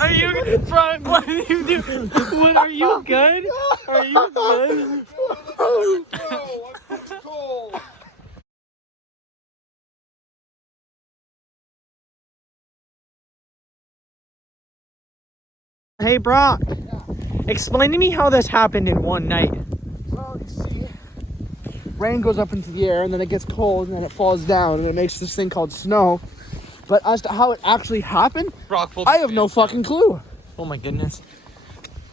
Are you, Brian? What are you doing? What, are you good? Are you good? Oh, I'm cold. Hey, Brock. Explain to me how this happened in one night. Well, you see, rain goes up into the air, and then it gets cold, and then it falls down, and it makes this thing called snow. But as to how it actually happened, Brock, I have no fucking clue. Oh my goodness.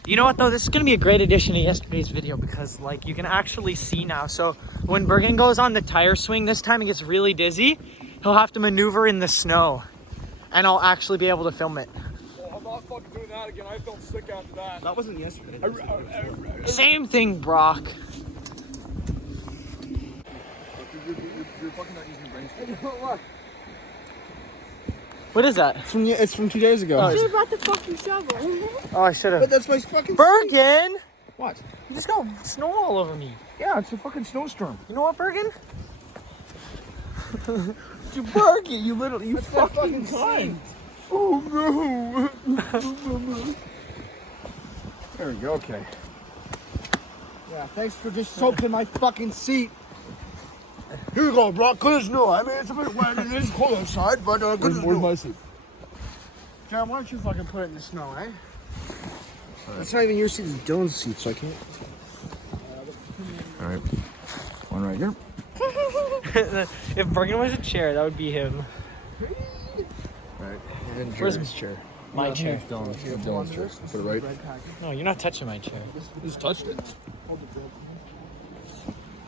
You know what though? This is gonna be a great addition to yesterday's video because like you can actually see now. So when Bergen goes on the tire swing this time and gets really dizzy, he'll have to maneuver in the snow, and I'll actually be able to film it. Well, I'm not fucking doing that again. I felt sick after that. That wasn't yesterday. Same thing, Brock. You're fucking not using your brain. Look, What is that? it's from 2 days ago. Should have brought the fucking shovel. Oh, I should But have. that's my fucking Bergen! What? You just got snow all over me. Yeah, it's a fucking snowstorm. You know what, Bergen? Dude, Bergen, you fucking time. Oh no. There we go. Okay. Yeah, thanks for just soaking my fucking seat. Here you go, Brock. Good as new. I mean, it's a bit wet and it's cold outside, but good as new. my seat? John, why don't you fucking put it in the snow, eh? It's not even your seat, it's Dylan's seat, so I can't. Alright. One right here. If Bergen was a chair, that would be him. Alright. And Where's Jared's chair. My chair. Dylan's chair. Put it right. No, you're not touching my chair. Just touched it.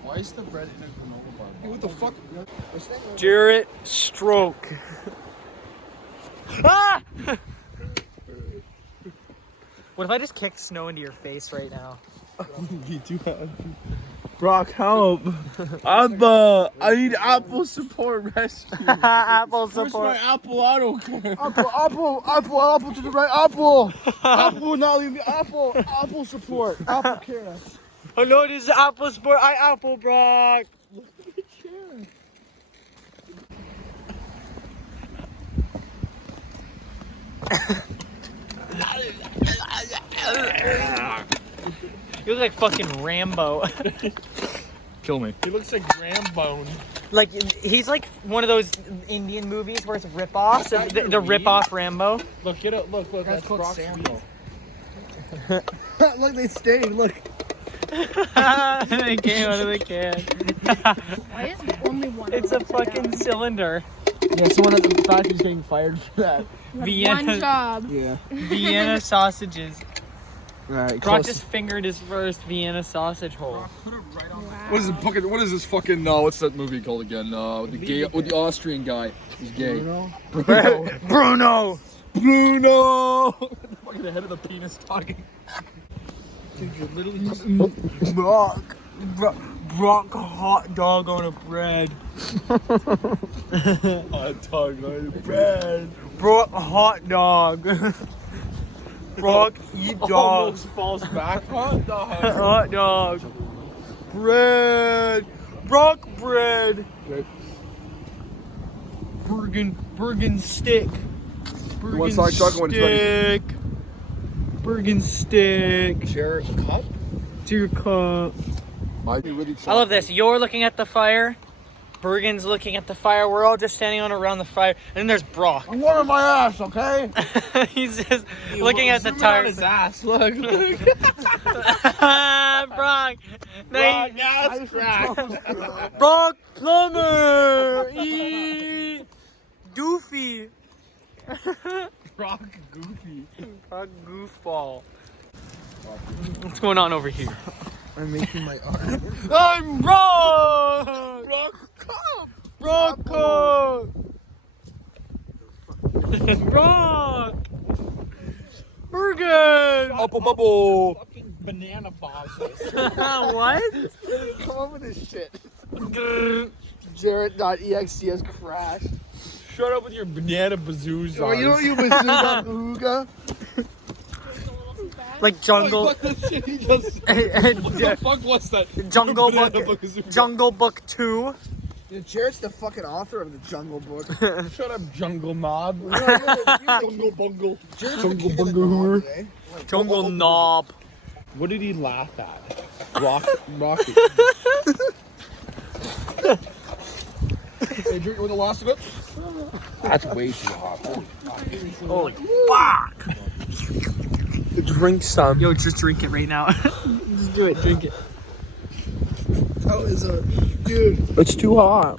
Why is the bread in a granola bar? Hey, what the fuck? Jarrett stroke. Ah! What if I just kicked snow into your face right now? Brock, help! I need Apple support rescue. Apple Where's my support. Apple Auto Care? Apple to the right, Apple! Apple will not leave me, Apple support, Apple care. Oh no, this is Apple support. I Apple Brock. You look like fucking Rambo. Kill me. He looks like Rambone. Like he's like one of those Indian movies where it's rip-offs. that The your rip-off Rambo. Look, get it. Look. That's called Brock's Samuel. wheel. Look, they stayed, look. They came out of the can. Why is only one? It's a fucking cylinder. Yeah, someone at the factory's getting fired for that. Vienna, One job. Yeah. Vienna sausages. Alright, Brock just fingered his first Vienna sausage hole. What is it? Fucking. What is this fucking? What's that movie called again? With the gay, with the Austrian guy. He's gay. Bruno. Bruno. Fucking the head of the penis talking. Dude, you're literally just Brock hot dog on a bread. Hot dog on bread. Brock hot dog. Brock eat dog. Almost falls back. Hot dog. Hot dog. Bread. Brock bread. Okay. Bergen stick. One side chuckle when it's ready. stick. Bergen stick. Share a cup. To your cup. Might be really. I love this. You're looking at the fire. Bergen's looking at the fire. We're all just standing around the fire. And then there's Brock. I'm warming my ass, okay? He's just looking at the Zoom in on tires. his ass. Look. Brock. Brock, ass crack. Brock Plumber. Goofy. Brock Goofy. Brock Goofball. What's going on over here? I'm making my art. I'm Brock. Brock, come. Brock. Brock. Bergen. Apple bubble. Fucking banana bosses. What? Come up with this shit. Jarrett.exe has crashed. Shut up with your banana bazoos. Oh, you know you bazooka booga? Like jungle. What the shit he just said? What the fuck was that? Jungle Banana Book. bazooka. Jungle Book 2. Yeah, Jared's the fucking author of the Jungle Book. Shut up, jungle mob. Jungle Bungle. Jared's the king of the knob, eh? Jungle knob. What did he laugh at? Rocky. Hey, drink with the last of it. That's way too hot. Holy fuck. Drink some. Yo, just drink it right now. Just do it, drink it. How is a dude? It's too hot.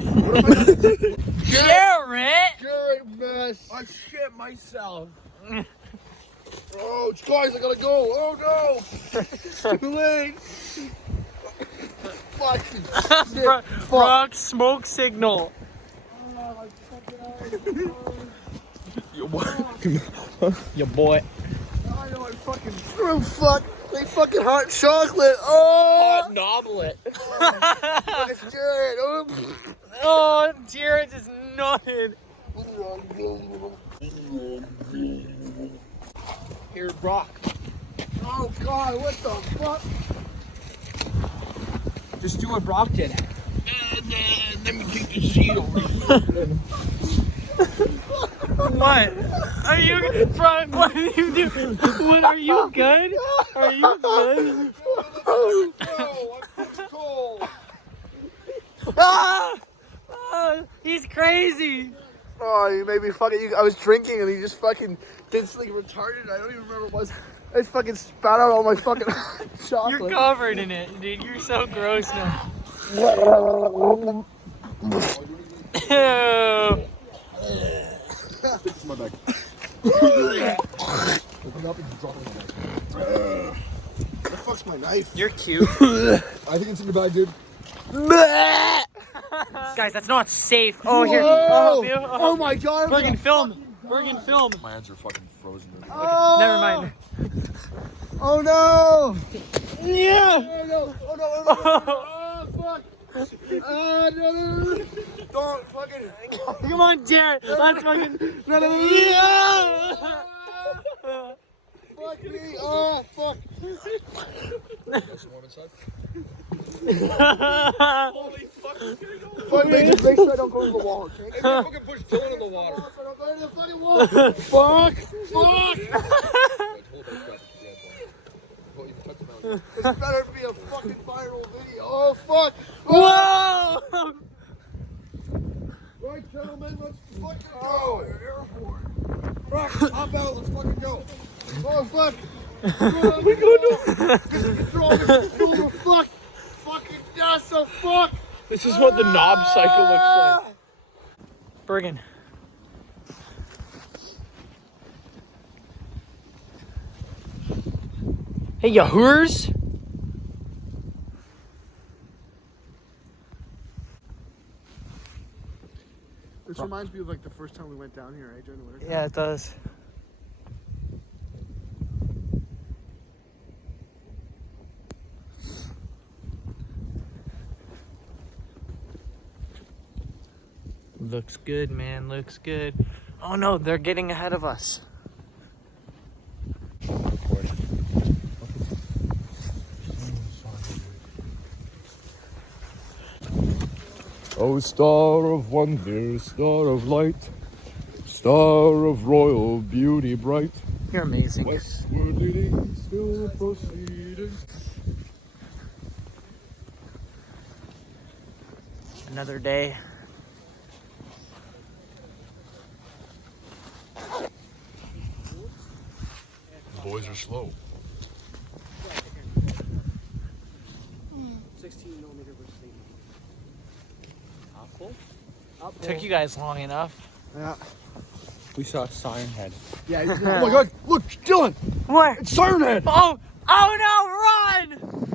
Jared! Jared mess. I shit myself. Oh, guys, I gotta go. Oh no! It's too late. Fucking shit. Rock smoke signal. Yo, what? Your boy. I know I fucking threw fuck. They fucking hot chocolate. Oh! Hot noblet. It's Jared. Oh. Oh, Jared just nutted. Here, Brock. Oh God, what the fuck? Just do what Brock did. Let me take the seal. What? Are you, Brock? What are you doing? What, are you good? Are you good? Oh no, I'm cold. Ah! Ah, he's crazy. Oh, you made me fucking. I was drinking and he just fucking did something retarded. I don't even remember what it was. I just fucking spat out all my fucking chocolate. You're covered in it, dude. You're so gross now. Ew. This is my bag. Open up and drop it in my bag. What the fuck's my knife? You're cute. I think it's in your bag, dude. Guys, that's not safe. Oh, here. Whoa. I'll help you. I'll Oh help my God! you. Bergen, film. Bergen, film. My hands are fucking frozen. Oh. Never mind. Oh no! Yeah. Oh no! Oh no! Oh no! Oh fuck! No! Don't fucking. Come on, Jared. Let's fucking. No! Yeah. Fuck me! Oh fuck! Nice and warm inside. Holy fuck. Fuck me! Just make sure I don't go into the wall. Okay? Hey, man, fucking push Dylan in the water. So I don't go into the fucking wall. Fuck! Fuck! This better be a fucking viral video. Oh fuck! Whoa. Right, gentlemen, let's fucking go. Airport. Rock, hop out. Let's fucking go. Oh fuck! We go no. This is control. This is control. Fuck! Fucking yes, so fuck! This is what the knob cycle looks like. Bergen. Hey, you hoors. This reminds me of like the first time we went down here, right? During the winter. Yeah, it does. Looks good, man. Looks good. Oh no, they're getting ahead of us. Oh, star of wonder, star of light, star of royal beauty bright, You're amazing. westward leading, still proceeding. Another day. Boys are slow. 16mm versus 8mm. Took you guys long enough. Yeah. We saw a siren head. Yeah. Oh my God! Look, Dylan! What? It's Siren Head! Oh! Oh no! Run!